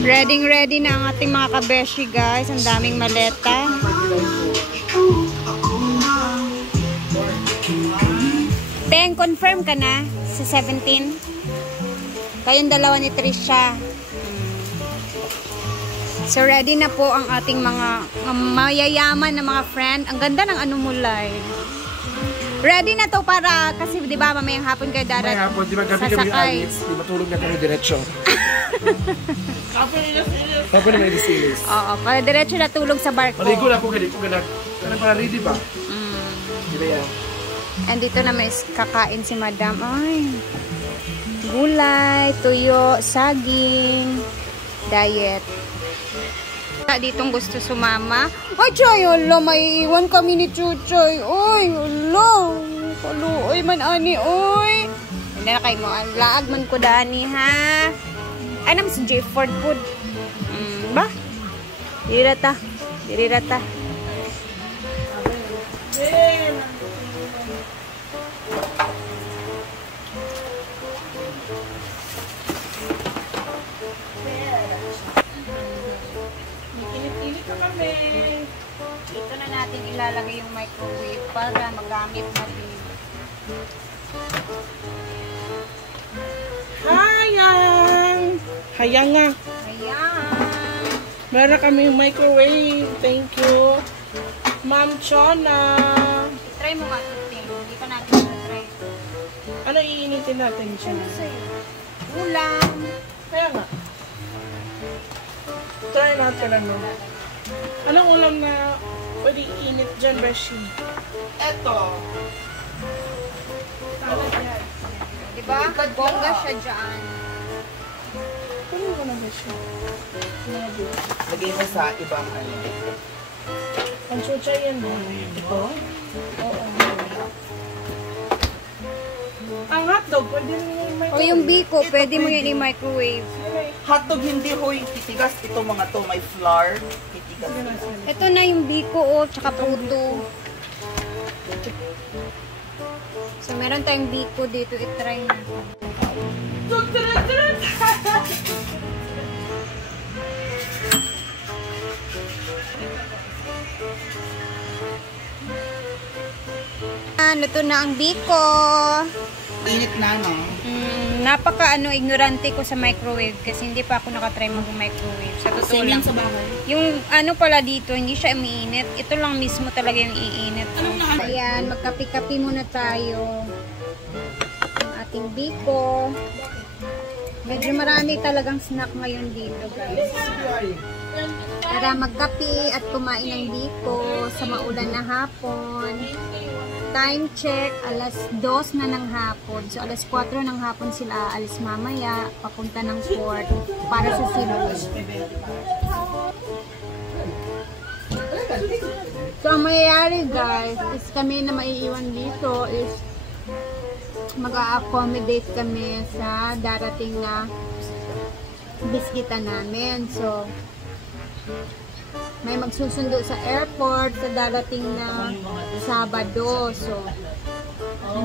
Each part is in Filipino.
Ready na ang ating mga kabeshi, guys. Ang daming maleta. Teng, confirm ka na sa 17? Kayong dalawa ni Trisha. So, ready na po ang ating mga mayayaman na mga friend. Ang ganda ng ano mo, live. Ready na to para, kasi di ba mamayang hapon kayo darat. Mamayang hapon, di ba gabi kami alis, di matulog na kami diretso. Kapo na may disilis. Oo, para diretso na tulog sa barko. Paligo na po, ganito ko ganag. Kanang para ready ba? Di yan? And dito na may kakain si madam. Ay, gulay, tuyo, saging, diet. Ditong gusto sumama. Ay, Chay, hala, maiiwan kami ni Chuchay. Ay, hala. Kaluoy man, ani, oy. Hindi na kayo mo. Laag man ko, Dani, ha? Ay, naman si J. Ford food. Ba? Dirirata. Dirirata. Ito na natin ilalagay yung microwave para magamit natin. Hayang! Hayang nga. Ayan. Meron kami yung microwave. Thank you. Ma'am Chona. Try mo nga ito, Tim. Hindi pa natin try. Ano iinitin natin siya? Ano sa'yo? Ulam. Kaya nga. Try natin ano. Anong ulam na pwede iinit dyan, Beshi? Eto. Diba? Bongga siya dyan. Kunin ko na, Beshi. Lagay mo sa ibang ano. Ang chucha yan, no? Ito? Oo. Ang hotdog, pwede mo yung microwave. O yung biko, pwede mo yun i-microwave. Hotdog hindi hoy titigas ito mga to may flour titigas. Ito na yung biko, oh, tsaka puto. So, meron tayong biko dito. I-try na. Luto na ang biko. Init na no. Napaka ignorante ko sa microwave kasi hindi pa ako nakatry mag-microwave. Sa totoo lang. Sa bahay. Yung ano pala dito, hindi siya umiinit. Ito lang mismo talaga yung iinit. Ayan, magkapi-kapi muna tayo. Ang ating biko. Medyo marami talagang snack ngayon dito, guys. Para magkapi at kumain ng biko sa maulan na hapon. Time check, alas 2 na ng hapon. So, alas 4 ng hapon sila aalis mamaya, papunta ng port para sa Cebu. So, ang mayayari guys, is kami na maiiwan dito is mag-a-accommodate kami sa darating na biskita namin. So, may magsusundo sa airport sa darating na Sabado. So,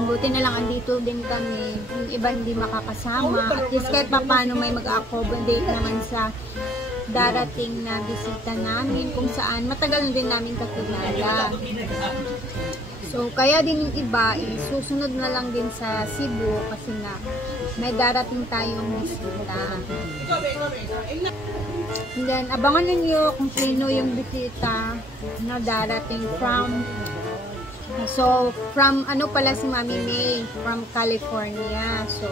buti na lang andito din kami. Yung iba hindi makakasama. At least kahit pa paano may mag-accommodate naman sa darating na bisita namin kung saan matagal din namin kakilala. So, kaya din yung iba, susunod na lang din sa Cebu kasi nga may darating tayong bisita. And then, abangan ninyo kung sino yung bisita na darating from ano pala si Mami May, from California. So,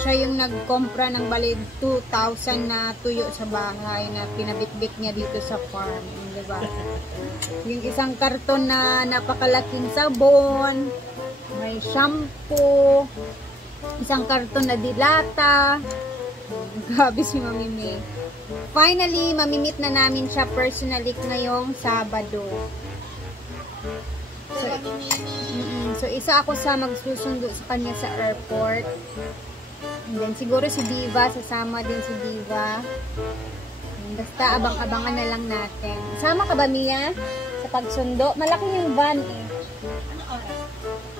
siya yung nagkompra ng balid 2,000 na tuyo sa bahay na pinabitbit niya dito sa farm. Diba? Yung isang karton na napakalaking sabon, may shampoo, isang karton na dilata. Grabe si Mami May. Finally, mamimit na namin siya personally ngayong Sabado. So, isa ako sa magsusundo sa kanya sa airport. And then, siguro si Diva, sasama din si Diva. Basta, abang-abangan na lang natin. Sama ka ba, Mia? Sa pagsundo? Malaki yung van eh.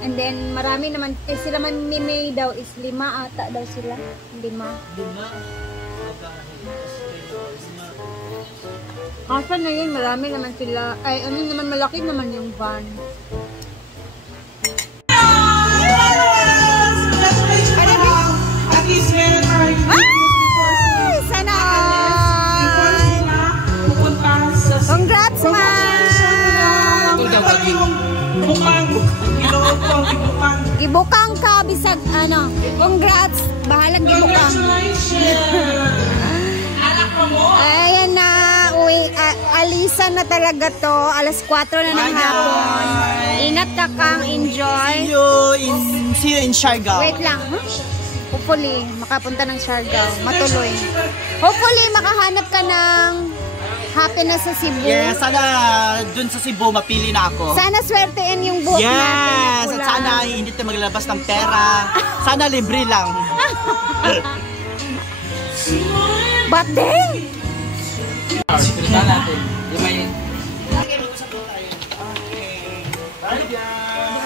And then, marami naman, sila mamimili daw is 5 ata daw sila. 5. Kasan na yun, marami naman sila. Ay, ano naman, malaki naman yung van. At least meron tayo. Ay! Sana all! Pupunta sa Congrats, man! bukang. Gilawag ko ang ibukang. Gibukang ka, bisag, ano. Congrats! Bahalag gibukang. Ayan na, uwi. Alisan na talaga to. Alas 4 na ng hapon. Ingat ka kang enjoy. See you in Siargao. Wait lang, huh? Hopefully, makapunta ng Siargao. Matuloy. Hopefully, makahanap ka ng happiness sa Cebu. Yes, sana dun sa Cebu mapili na ako. Sana swertein yung buhok natin. Yes, na at pula. sana hindi tayo maglalabas ng pera. Sana libre lang. Bating!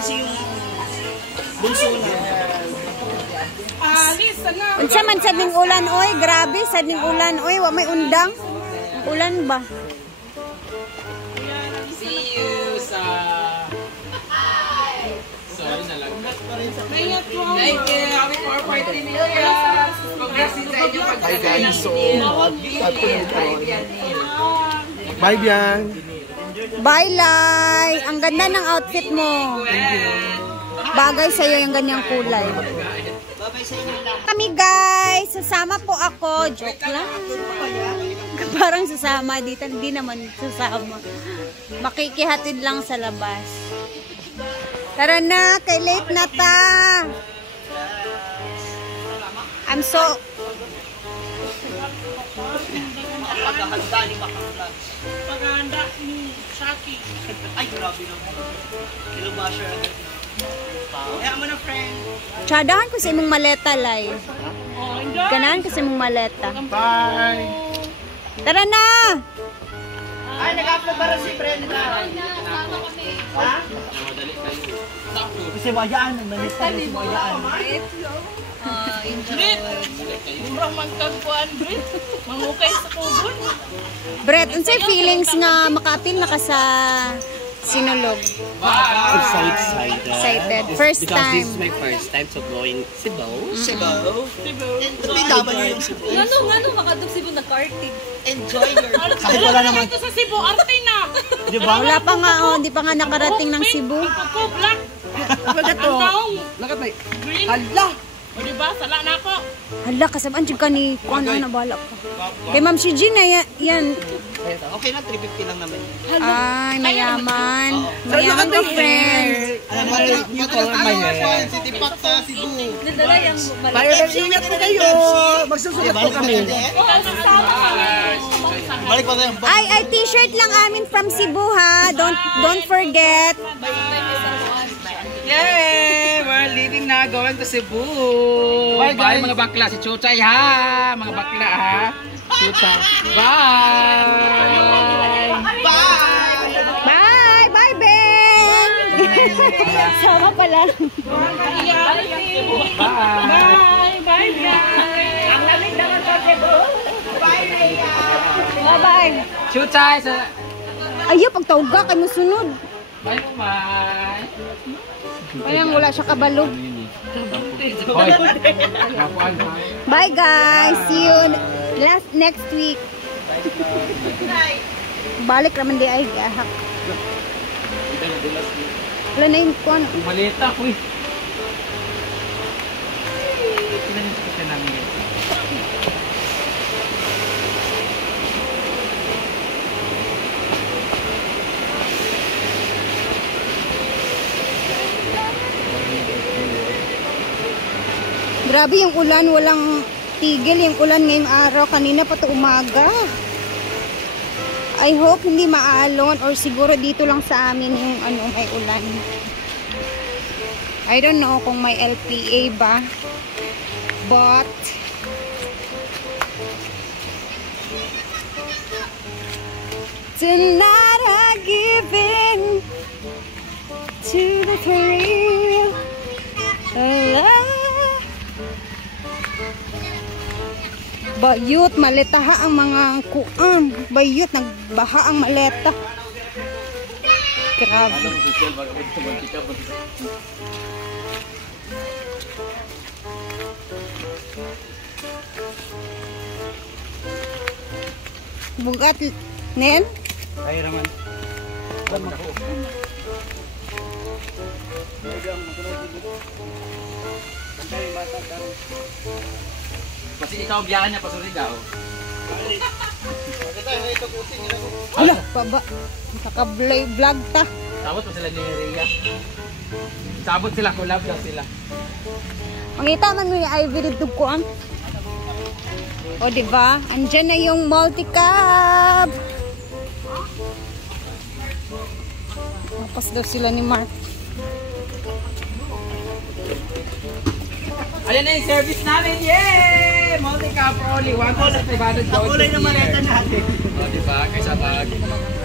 Kasi yung bunso na. Lisa na. Unsa man sad ning ulan oy, grabe sad ning ulan oy, wa may undang. Ulan ba? See you sa... Sorry na lang. Thank you. Happy 440 New Year. Congrats sa inyo pagkakaroon. Bye, Bian. Bye, Lai. Ang ganda ng outfit mo. Bagay sa'yo yung ganyang kulay. Kami guys, sasama po ako. Joke lang. Parang sasama dito, hindi naman sasama. Makikihatid lang sa labas. Tara na, kay late na ta. I'm so... Paghahanda ni Shaki. Ay, grabe naman. Kilobasher agad na. Kaya mo na, friend. Tsadahan ko sa imong maleta, Lai. Ganahan ko sa imong maleta. Bye. Tara na! Ay, nag-upload para si Brenda. Ha? Kasi wayaan, nagmanis tayo si wayaan. Murang magtagpuan, Brit. Mangukay sa kubon. Brett, unsay feelings nga makaapil na ka sa Sinulog? I'm so excited. Excited. First Because time. this is my first time to going Cebu. Cebu. PW yung Cebu. Ngano makadog Cebu na karting. Enjoy your... Kahit wala naman. Ito sa Cebu, arte na. Di ba? Wala pa nga, oh, di pa nga nakarating ng Cebu. Pagkop, black. Lagat to. Ang taong Lagat na. green. Hala. O diba, sala na ako. Hala, kasabaan dyan ka ni kung ano na balak ka. Kay Ma'am Shijin na yan. Okay na, 350 lang naman. Ay, mayaman. Mayaman ka, friend. Alam mo, you color my hair. City Park sa Cebu. Nadala yung Tayo na ingat po kayo. Magsusulat po kami. Balik pa tayo. Ay, t-shirt lang amin from Cebu, ha? Don't forget. Yay! We're leaving na, going to Cebu. Bye, guys. Mga bakla. Si Chuchay ha. Mga bakla ha. Chuchay. Bye! Bye! Bye, Ben! Sama pala. Bye! Bye, bye, bye. Ang lamig naman sa Cebu. Bye-bye. Chuchay sa... Ayaw, pagtawag ka, kayo sunod. Bye, bye! Parang wala siya kabalog. Hoy! Bye, guys. See you next week. Balik naman di ay gahak. Wala na yung kuwan. Malita ko eh. Kinanin sa kita namin yan. Grabe yung ulan, walang tigil yung ulan ngayong araw. Kanina pa to umaga. I hope hindi maalon or siguro dito lang sa amin yung ano, may ulan. I don't know kung may LPA ba. But tonight I give in to the thrill Bayot, maleta ha ang mga kuang. Bayot, nagbaha ang maleta. Grabe. Bugat, Nen? Kaya naman. Kasi ikaw biyahan niya pasunod daw. Ala, baba. Naka-vlog ta. Sabot pa sila ni Rhea. Sabot sila, collab lang sila. Mangita man mo yung Ivy dito ko ang. O diba? Andyan na yung multi-cab. Tapos daw sila ni Mark. Ayan na yung service namin! Yay! Multi-cab for only 1,500 Nakulay na maleta natin. O diba? Kaysa pag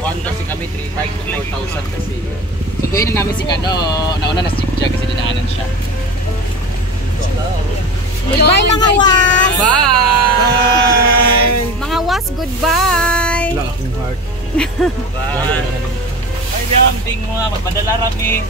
one kasi kami 3,500 to 4,000 kasi. Sunduin na namin si Kano. Nauna na si Jia kasi dinaanan siya. Goodbye mga was! Bye! Mga was, goodbye! Bye! Ay, jambing mo nga. Magpadala rami.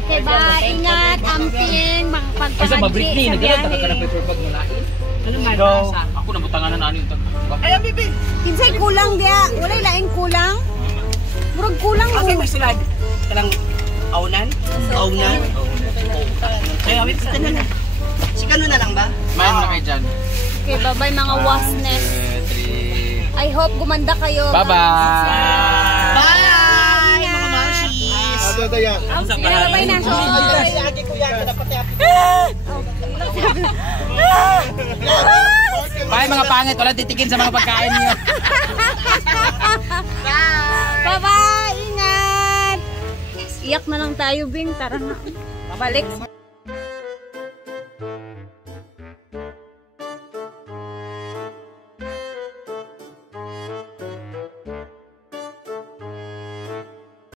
Okay, bye! Ingat, amping, mga Ay, sa Mabritney, sa nagkaroon ka na biyahe. paper bag mulain. Ano man Go. nasa? Ako na butangan na nanin ito. Ay, ang bibi. Kinsay kulang dia? Walay laing kulang? Murag kulang Okay, mo. may sila. Kalang aunan? Aunan? Ay, awit sa tanan na. Si Kano na lang ba? Mayan mo na kayo dyan. Okay, bye-bye mga wasness. 3. I hope gumanda kayo. Bye-bye! Bye! Mga manshis! Okay, bye-bye na. Ate ko yan. Dapat Bye mga pangit, walang titikin sa mga pagkain niyo. Bye-bye! Ingat! Iyak na lang tayo, Bing. Tara na. Balik.